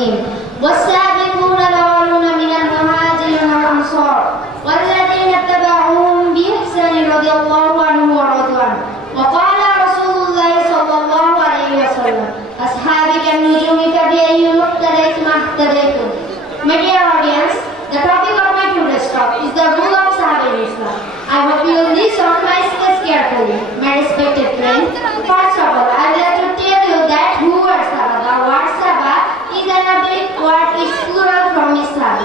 الرحيم والسابقون الأولون من المهاجرين والأنصار والذين اتبعوهم بإحسان رضي الله عنهم ورضوا عنه وقال رسول الله صلى الله عليه وسلم أصحابي كالنجوم فبأي اقتديتم اهتديتم. My dear audience, the topic of my today's talk is the rule of Sahaba in Islam. I hope you will listen on my skills carefully. My respected friends, first of all, I would like to tell you that who are Sahaba. The word Sahaba is an Arabic word, is plural from Islam,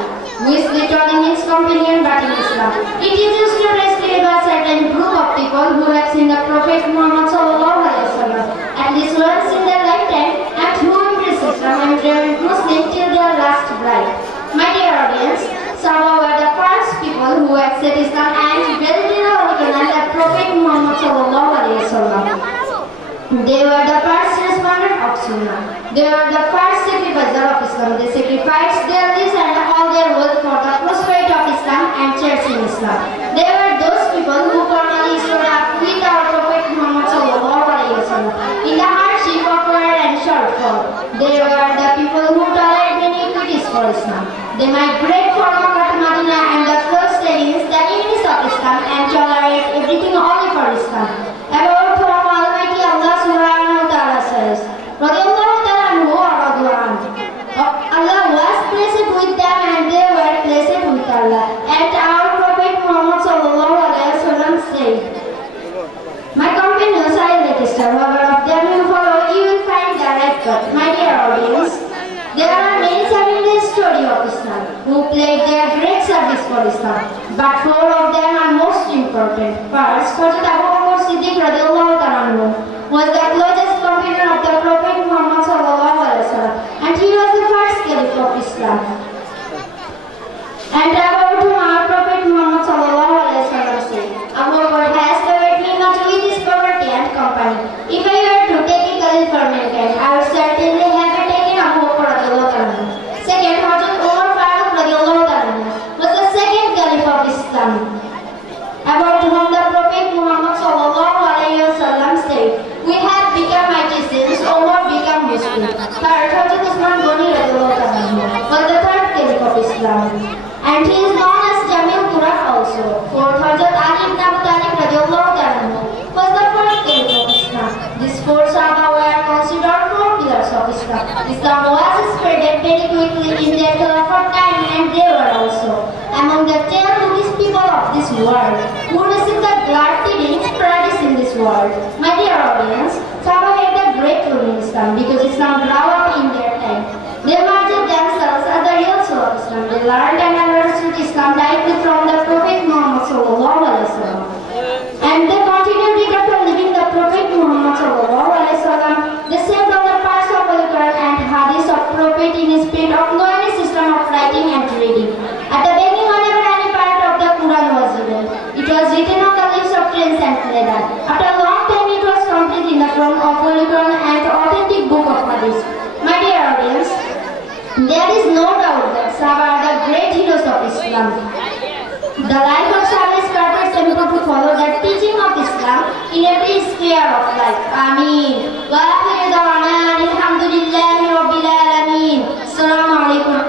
which literally means companion but in Islam. It is used to describe a certain group of people who have seen the Prophet Muhammad sallallahu alaihi wasallam at least once in their lifetime and who embrace Islam and remain Muslim till their last breath. My dear audience, Sahaba were the first people who accepted Islam and believed in the original the Prophet Muhammad sallallahu alaihi wasallam. They were the first respondent of Sunnah. They were the first sacrificer of Islam. They sacrificed their lives and all their wealth for the prosperity of Islam and church in Islam. They were those people who formally stood up with our Prophet Muhammad sallallahu alaihi wasallam in the hardship, awkward and shortfall. They were the people who tolerate many iniquities for Islam. They migrate from Makkah to Medina and the close against the enemies of Islam and tolerate everything only for Islam. About whom Almighty Allah subhanahu wa ta'ala says, Radiallahu ta'ala anhu wa radu anhu. Allah was blessed with them and they were blessed with Allah. And our Prophet Muhammad sallallahu alaihi wasallam said, my companions are like a star, whoever of them you follow, you will find the right path. My dear audience, there are many in the story of Islam who played their great service for Islam, but four of them are most important. First, Hazrat Abu Bakr Siddiq radiallahu ta'ala anhu was the closest companion of the Prophet Muhammad sallallahu alaihi wasallam, and he was the first caliph of Islam. And about whom our Prophet Muhammad sallallahu alaihi wasallam said, Abu Bakr has covered me much with his poverty and company. If I were to take a caliph for mankind, I would certainly have taken Abu Bakr radiallahu ta'ala anhu. Second, Hazrat Umar Farooq radiallahu ta'ala anhu was the second caliph of Islam, about whom the Prophet Muhammad sallallahu alaihi wasallam said, we have become mighty since Umar became Muslim. Third, Hazrat Usman Ghani radiallahu ta'ala anhu was the third caliph of Islam, and he is known as Jamil Quran also. Fourth, Hazrat Ali ibn Abi Talib radiallahu ta'ala anhu was the first caliph of Islam. These four Sahaba were considered four pillars of Islam. Islam was spread very quickly in their Khilafat time, and they were also among the 10 rich people of this world who received the glad tidings practiced in this world. My dear audience, Sahaba had a great role in Islam because Islam grew up in their time. They martyred themselves as the real soul of Islam. They learned and understood Islam directly from the Prophet Muhammad sallallahu alaihi wasallam, and they continued it after leaving the Prophet Muhammad sallallahu alaihi wasallam. They saved all the parts of the Quran and Hadith of Prophet in his spirit of knowing a system of writing and reading. At the beginning, whenever any part of the Quran was written, it was written on the leaves of trees and leather. After a long time, it was complete in the form of Holy Quran and authentic book of Hadith. My dear audience, there is no doubt that Sahaba are the great heroes of Islam. The life of Sahaba is perfect example to follow the teaching of Islam in every sphere of life. Ameen. Wa akhiru da'wana alhamdulillahi rabbil alamin. Assalamu alaikum.